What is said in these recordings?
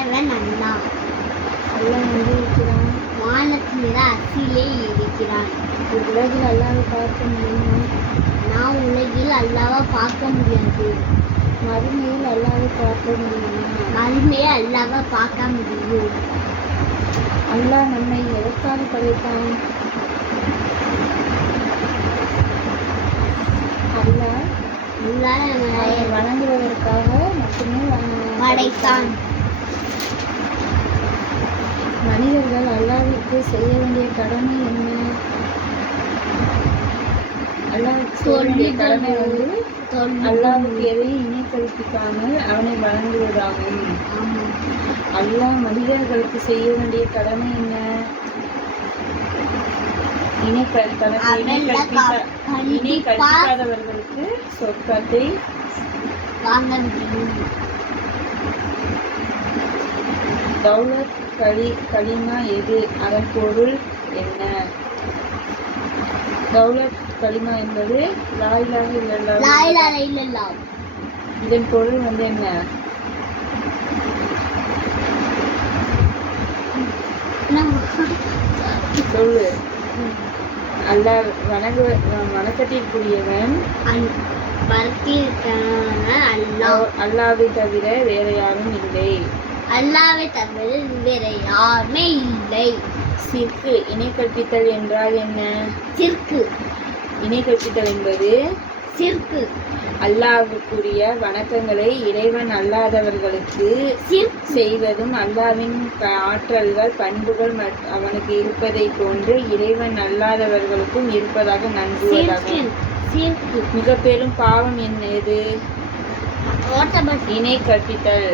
இறைவன் அல்லாஹ். அல்லாஹ் எங்கே இருக்கிறான்? வானத்தில் அசிலே இருக்கிறான். உலகில் அல்லாஹ்வை பார்க்க முடியுமா? நான் உலகில் அல்லாஹ்வை பார்க்க முடியாது. மறுமையில் அல்லாஹ்வை பார்க்க முடியுமா? மறுமையை அல்லாஹ்வை பார்க்க முடியும். அல்லாஹ் நம்மை எதற்காக படைத்தான்? அல்லாஹ் நம்மை வணங்குவதற்காக மட்டுமே படைத்தான். மனிதர்கள் அல்லாஹ்விற்கு செய்ய வேண்டிய கடமை என்ன? அல்லாஹ்வுக்கு செய்ய வேண்டிய கடமை அல்லாஹ்வுக்கு எதையும் இணை கற்பிக்காமல் அவனை வணங்குவதாகும். அல்லாஹ் மனிதர்களுக்கு செய்ய வேண்டிய கடமை என்ன? இணை கற்பிக்காதவர்களுக்கு சொர்க்கத்தை வாங்க முடியும். தௌலத் கலிமா எது? அதன் பொருள் என்ன? தௌலத் கலிமா என்பது லா இலாஹ இல்லல்லாஹ். இதன் பொருள் என்ன? சொல்லு. அல்லாஹ் வணக்கத்திற்குரியவன் அல்லாஹ்வை தவிர வேற யாரும் இல்லை. அல்லாஹ்வை தவிர வேற யாருமே இல்லை. சிற்கு இணை கற்பித்தல் என்றால் என்ன? சிற்கு இணை கற்பித்தல் என்பது சிற்கு அல்லாஹ்வுக்குரிய வணக்கங்களை இறைவன் அல்லாதவர்களுக்கு செய்வதும், அல்லாஹ்வின் ஆற்றல்கள் பண்புகள் அவனுக்கு இருப்பதை போன்று இறைவன் அல்லாதவர்களுக்கும் இருப்பதாக நம்புவதாகும். மிக பெரும் பாவம் எது? இணை கற்பித்தல்.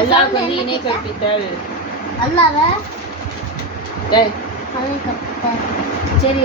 அல்லாஹ் இணை கற்பித்தல். அல்லாஹ் சரி.